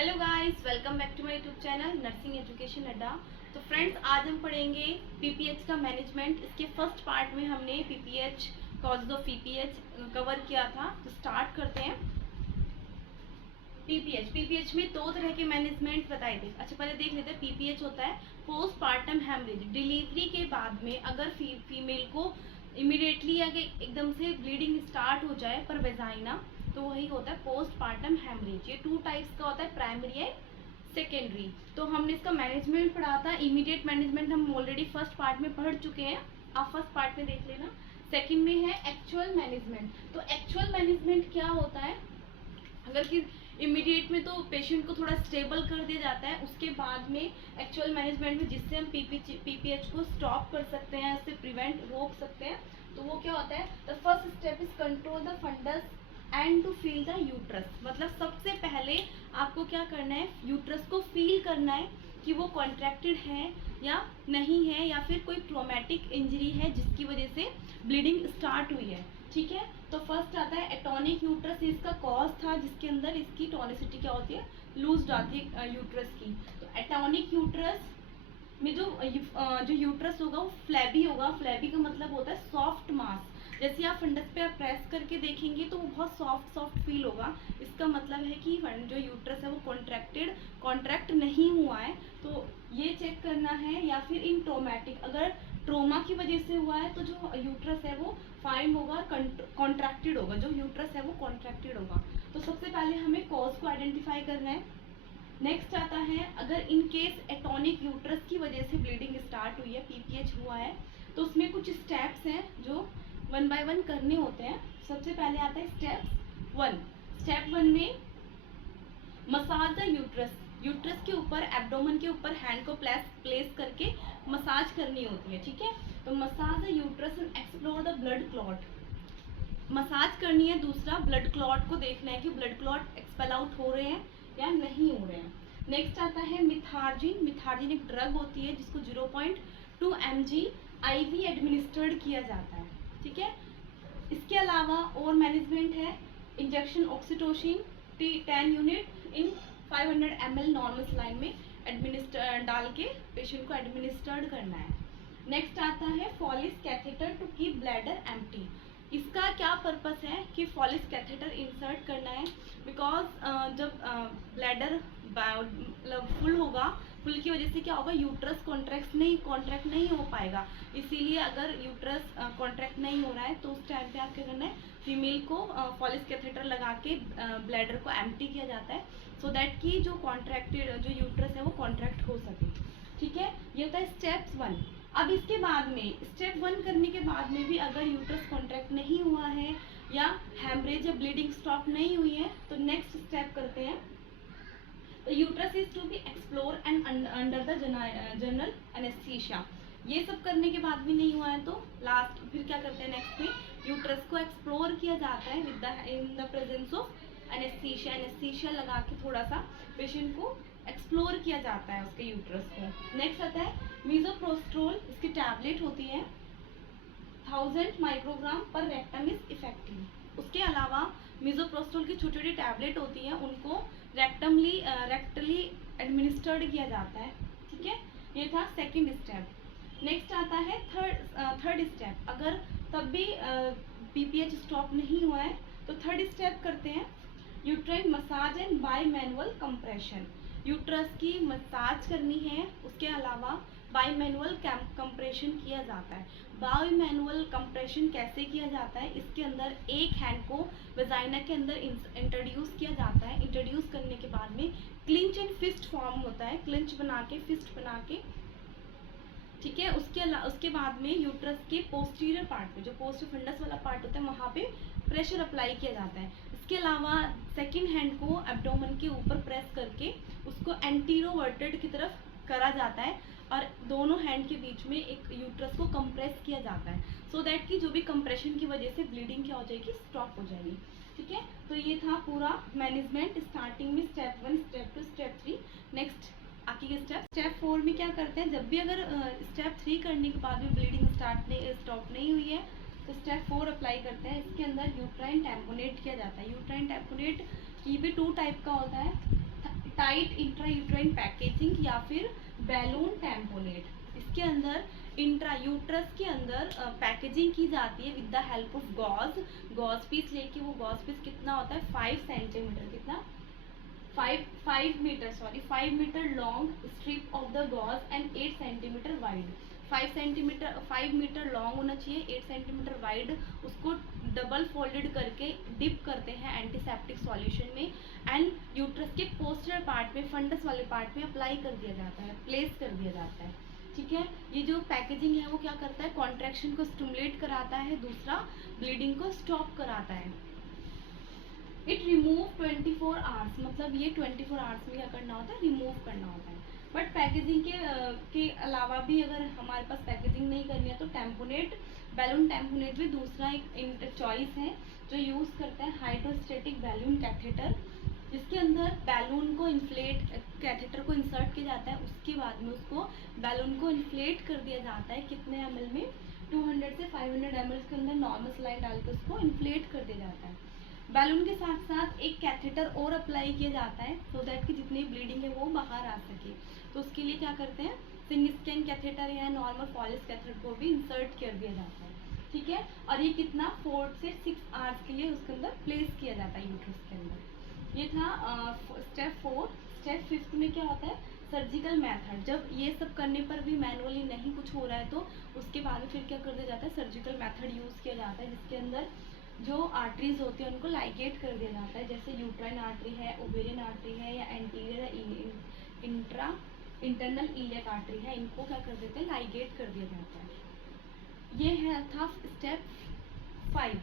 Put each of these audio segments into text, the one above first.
Hello guys, welcome back to my YouTube channel nursing education Adda. तो friends, आज हम पढ़ेंगे पीपीएच का मैनेजमेंट। इसके फर्स्ट पार्ट में हमने PPH causes of PPH cover किया था। तो स्टार्ट करते हैं। पीपीएच में दो तरह के मैनेजमेंट बताए थे। अच्छा, पहले देख लेते हैं। पीपीएच होता है पोस्टपार्टम हेमरेज। डिलीवरी के बाद में अगर फीमेल को इमिडिएटली अगर एकदम से ब्लीडिंग स्टार्ट हो जाए पर वेजाइना, तो वही होता है पोस्टपार्टम हेमरेज। ये टू टाइप्स का होता है, प्राइमरी एंड सेकेंडरी। तो हमने इसका मैनेजमेंट पढ़ा था। इमीडिएट मैनेजमेंट हम ऑलरेडी फर्स्ट पार्ट में पढ़ चुके हैं, आप फर्स्ट पार्ट में देख लेना। सेकंड में है एक्चुअल मैनेजमेंट। तो एक्चुअल मैनेजमेंट क्या होता है, अगर कि इमीडिएट में तो पेशेंट को थोड़ा स्टेबल कर दिया जाता है, उसके बाद में एक्चुअल मैनेजमेंट में जिससे हम पीपीएच को स्टॉप कर सकते हैं, इससे प्रिवेंट रोक सकते हैं। तो वो क्या होता है, the first step is control the fundus and to feel the uterus. मतलब सबसे पहले आपको क्या करना है, यूट्रस को फील करना है कि वो कॉन्ट्रैक्टेड है या नहीं है, या फिर कोई ट्रॉमेटिक इंजरी है जिसकी वजह से ब्लीडिंग स्टार्ट हुई है। ठीक है, तो फर्स्ट आता है एटॉनिक यूट्रस। इसका कॉज था जिसके अंदर इसकी टॉनिसिटी क्या होती है, लूज आती है यूट्रस की। तो एटॉनिक यूट्रस में जो यूट्रस होगा वो फ्लैबी होगा। फ्लैबी का मतलब होता है सॉफ्ट मास। जैसे आप फंडस पे आप प्रेस करके देखेंगे तो वो बहुत सॉफ्ट फील होगा। इसका मतलब है कि जो यूट्रस है वो कॉन्ट्रैक्ट नहीं हुआ है। तो ये चेक करना है। या फिर इन ट्रोमेटिक, अगर ट्रोमा की वजह से हुआ है तो जो यूट्रस है वो फाइन होगा, कॉन्ट्रैक्टेड होगा। जो यूट्रस है वो कॉन्ट्रैक्टेड होगा। तो सबसे पहले हमें कॉज को आइडेंटिफाई करना है। नेक्स्ट आता है, अगर इन केस एटॉनिक यूट्रस की वजह से ब्लीडिंग स्टार्ट हुई है, पीपीएच हुआ है, तो उसमें कुछ स्टेप्स हैं जो वन बाय वन करने होते हैं। सबसे पहले आता है स्टेप वन। स्टेप वन में मसाज द यूट्रस। यूट्रस के ऊपर, एब्डोमेन के ऊपर हैंड को प्लेस करके मसाज करनी होती है। ठीक है, तो massage the uterus and explore the blood clot. Massage करनी है। दूसरा, ब्लड क्लॉट को देखना है कि ब्लड क्लॉट एक्सपेल आउट हो रहे हैं या नहीं हो रहे हैं। नेक्स्ट आता है मिथार्जिन। मिथार्जिन एक ड्रग होती है जिसको 0.2 mg IV एडमिनिस्टर्ड किया जाता है। ठीक है, इसके अलावा और मैनेजमेंट है injection oxytocin 10 unit in 500 ml normal saline में एडमिनिस्टर डाल के पेशेंट को एडमिनिस्टर्ड करना है। नेक्स्ट आता है Foley's catheter to keep bladder empty. इसका क्या पर्पस है कि फॉलिस कैथेटर इंसर्ट करना है, बिकॉज जब ब्लैडर मतलब फुल होगा, फुल की वजह से क्या होगा, यूट्रस कॉन्ट्रैक्ट नहीं हो पाएगा। इसीलिए अगर यूट्रस कॉन्ट्रैक्ट नहीं हो रहा है तो उस टाइम पे आप क्या करना है, फीमेल को फॉलिस कैथेटर लगा के ब्लैडर को एम्प्टी किया जाता है, सो दैट कि जो कॉन्ट्रैक्टेड जो यूट्रस है वो कॉन्ट्रैक्ट हो सके। ठीक है, ये होता है स्टेप वन। अब इसके बाद में स्टेप वन करने के बाद में भी अगर यूट्रस कॉन्ट्रैक्ट नहीं हुआ है या हेमरेज या ब्लीडिंग स्टॉप नहीं हुई है, तो नेक्स्ट स्टेप करते हैं। तो uterus is to be explore and under the general anaesthesia. ये सब करने के बाद भी नहीं हुआ है तो लास्ट फिर क्या करते हैं, नेक्स्ट में यूट्रस को एक्सप्लोर किया जाता है with in the presence of anaesthesia. Anaesthesia लगा के थोड़ा सा पेशेंट को एक्सप्लोर किया जाता है उसके यूट्रस को। नेक्स्ट आता है मीजोप्रोस्ट्रोल। इसकी टैबलेट होती है 1000 माइक्रोग्राम पर रेक्टम इज इफेक्टिव। उसके अलावा मीजोप्रोस्ट्रोल की छोटी छोटी टैबलेट होती है, उनको रेक्टली एडमिनिस्टर्ड किया जाता है। ठीक है, ये था सेकंड स्टेप। नेक्स्ट आता है थर्ड स्टेप। अगर तब भी पीपीएच स्टॉप नहीं हुआ है तो थर्ड स्टेप करते हैं uterine massage and bye manual compression. Uterus की मसाज करनी है, उसके अलावा बाय मैनुअल कंप्रेशन किया जाता है। बाय मैनुअल कंप्रेशन कैसे किया जाता है, इसके अंदर एक हैंड को वेजाइना के अंदर इंट्रोड्यूस किया जाता है। इंट्रोड्यूस करने के बाद में क्लिंच एंड फिस्ट फॉर्म होता है, क्लिंच बना के फिस्ट बना के। ठीक है, उसके बाद में यूट्रस के पोस्टीरियर पार्ट पे, जो पोस्ट फंडस वाला पार्ट होता है, वहाँ पे प्रेशर अप्लाई किया जाता है। इसके अलावा सेकंड हैंड को एब्डोमेन के ऊपर प्रेस करके उसको एंटीरोवर्टेड की तरफ करा जाता है और दोनों हैंड के बीच में एक यूट्रस को कंप्रेस किया जाता है, सो दैट कि जो भी कंप्रेशन की वजह से ब्लीडिंग क्या हो जाएगी, स्टॉप हो जाएगी। ठीक है, तो ये था पूरा मैनेजमेंट स्टार्टिंग में step one, step two, step three. Next बाकी के स्टेप फोर में क्या करते हैं, जब भी अगर स्टेप थ्री करने के बाद में ब्लीडिंग स्टॉप नहीं हुई है तो स्टेप फोर अप्लाई करते हैं। इसके अंदर यूट्राइन टैम्पोनेट किया जाता है। यूट्राइन टैम्पोनेट की भी टू टाइप का होता है, टाइट इंट्रायूट्राइन पैकेजिंग या फिर बैलून टैम्पोनेट। इसके अंदर इंट्रायूट्रस के अंदर पैकेजिंग की जाती है with the help of gauze piece लेके। वो गॉज पीस कितना होता है 5 सेंटीमीटर, कितना 5 metre long strip of the gauze and 8 centimetre wide. 5 metre long होना चाहिए, 8 सेंटीमीटर वाइड। उसको डबल फोल्डेड करके डिप करते हैं एंटीसेप्टिक सॉल्यूशन में एंड यूट्रस के पोस्टर पार्ट में, फंडस वाले पार्ट में अप्लाई कर दिया जाता है, प्लेस कर दिया जाता है। ठीक है, ये जो पैकेजिंग है वो क्या करता है, कॉन्ट्रैक्शन को स्टिमुलेट कराता है, दूसरा ब्लीडिंग को स्टॉप कराता है। इट रिमूव 24 आवर्स, मतलब ये 24 आवर्स में क्या करना होता है, रिमूव करना होता है। बट पैकेजिंग के अलावा भी अगर हमारे पास पैकेजिंग नहीं करनी है तो टैम्पोनेट, बैलून टैम्पोनेट भी दूसरा एक चॉइस है जो यूज़ करता है हाइड्रोस्टेटिक बैलून कैथेटर, जिसके अंदर बैलून को इन्फ्लेट, कैथेटर को इंसर्ट किया जाता है, उसके बाद में उसको बैलून को इन्फ्लेट कर दिया जाता है कितने ml में, 200 से 500 ml के अंदर नॉर्मल सलाइन डाल के उसको इन्फ्लेट कर दिया जाता है। बैलून के साथ साथ एक कैथेटर और अप्लाई किया जाता है सो दैट कि जितनी ब्लीडिंग है वो बाहर आ सके। तो उसके लिए क्या करते हैं, सिंगल स्कैन कैथेटर या नॉर्मल पॉलिश कैथेटर को भी इंसर्ट कर दिया जाता है। ठीक है, और ये कितना 4 से 6 आवर्स के लिए उसके अंदर प्लेस किया जाता है यूट्रस के अंदर। ये था स्टेप 4। स्टेप 5 में क्या होता है, सर्जिकल मेथड। जब ये सब करने पर भी मैनुअली नहीं कुछ हो रहा है तो उसके बाद में फिर क्या कर दिया जाता है, सर्जिकल मेथड यूज़ किया जाता है, जिसके अंदर जो आर्टरीज होती है उनको लाइगेट कर दिया जाता है। जैसे यूट्राइन आर्टरी है, ओवेरियन आर्टरी है, या एंटीरियर इंटरनल इलियक आर्टरी है, इनको क्या कर देते हैं, लाइगेट कर दिया जाता है। ये है था स्टेप 5।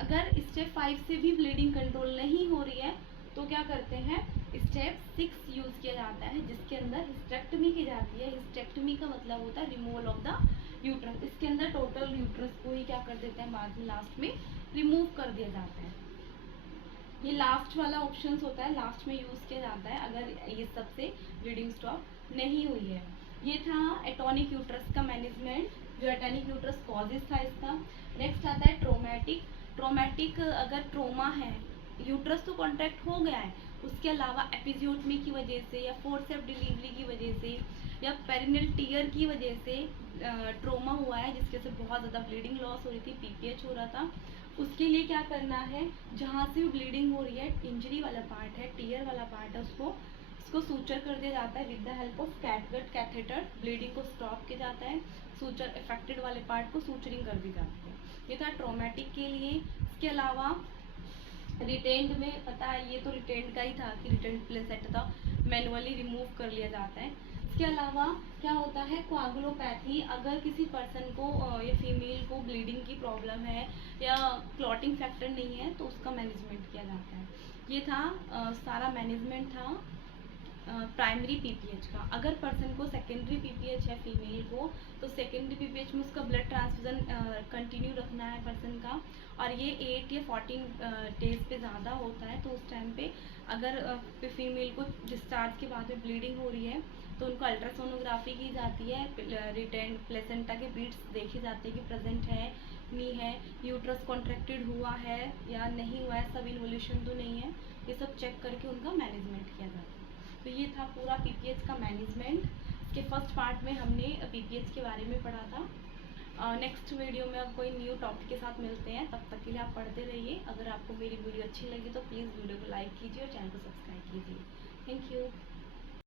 अगर स्टेप 5 से भी ब्लीडिंग कंट्रोल नहीं हो रही है तो क्या करते हैं, स्टेप 6 यूज़ किया जाता है, जिसके अंदर हिस्टेक्टमी की जाती है। हिस्टेक्टमी का मतलब होता है रिमूवल ऑफ द यूट्रस। इसके अंदर टोटल यूट्रस को ही क्या कर देते हैं, बाद में लास्ट में रिमूव कर दिया जाता है। ये लास्ट वाला ऑप्शन होता है, लास्ट में यूज़ किया जाता है अगर ये सबसे ब्लीडिंग स्टॉप नहीं हुई है। ये था एटॉनिक यूट्रस का मैनेजमेंट, जो एटॉनिक यूट्रस कॉजेज था इसका। नेक्स्ट आता है ट्रोमैटिक अगर ट्रोमा है, यूट्रस तो कॉन्ट्रैक्ट हो गया है, उसके अलावा एपिजियोटमी की वजह से या फोर्सेप्स डिलीवरी की वजह से या पेरिनेल टीयर की वजह से ट्रोमा हुआ है, जिसके से बहुत ज़्यादा ब्लीडिंग लॉस हो रही थी, पीपीएच हो रहा था, उसके लिए क्या करना है, जहाँ से भी ब्लीडिंग हो रही है, इंजरी वाला पार्ट है, टीयर वाला पार्ट है, उसको सूचर कर दिया जाता है with the help of catgut catheter. Bleeding को स्टॉप किया जाता है, सूचर इफेक्टेड वाले पार्ट को सूचरिंग कर दी जाती है। ये था ट्रोमेटिक के लिए। इसके अलावा रिटेंड में पता है, ये तो रिटेंड का ही था कि रिटेंड प्लेसेंटा था, मैनुअली रिमूव कर लिया जाता है। इसके अलावा क्या होता है, कोआगुलोपैथी, अगर किसी पर्सन को या फीमेल को ब्लीडिंग की प्रॉब्लम है या क्लॉटिंग फैक्टर नहीं है तो उसका मैनेजमेंट किया जाता है। ये था सारा मैनेजमेंट था प्राइमरी पीपीएच का। अगर पर्सन को सेकेंडरी पीपीएच है फीमेल को, तो सेकेंडरी पीपीएच में उसका ब्लड ट्रांसफ्यूजन कंटिन्यू रखना है पर्सन का, और ये 8 या 14 डेज पे ज़्यादा होता है। तो उस टाइम पे अगर फीमेल को डिस्चार्ज के बाद में ब्लीडिंग हो रही है तो उनको अल्ट्रासोनोग्राफी की जाती है, रिटेन प्लेसेंटा के बीट्स देखी जाती है कि प्रेजेंट है नहीं है, यूट्रस कॉन्ट्रैक्टेड हुआ है या नहीं हुआ है, सब इन्वोल्यूशन तो नहीं है, ये सब चेक करके उनका मैनेजमेंट किया जाता है। तो ये था पूरा पीपीएच का मैनेजमेंट। इसके फर्स्ट पार्ट में हमने पीपीएच के बारे में पढ़ा था। नेक्स्ट वीडियो में अब कोई न्यू टॉपिक के साथ मिलते हैं, तब तक के लिए आप पढ़ते रहिए। अगर आपको मेरी वीडियो अच्छी लगी तो प्लीज़ वीडियो को लाइक कीजिए और चैनल को सब्सक्राइब कीजिए। Thank you.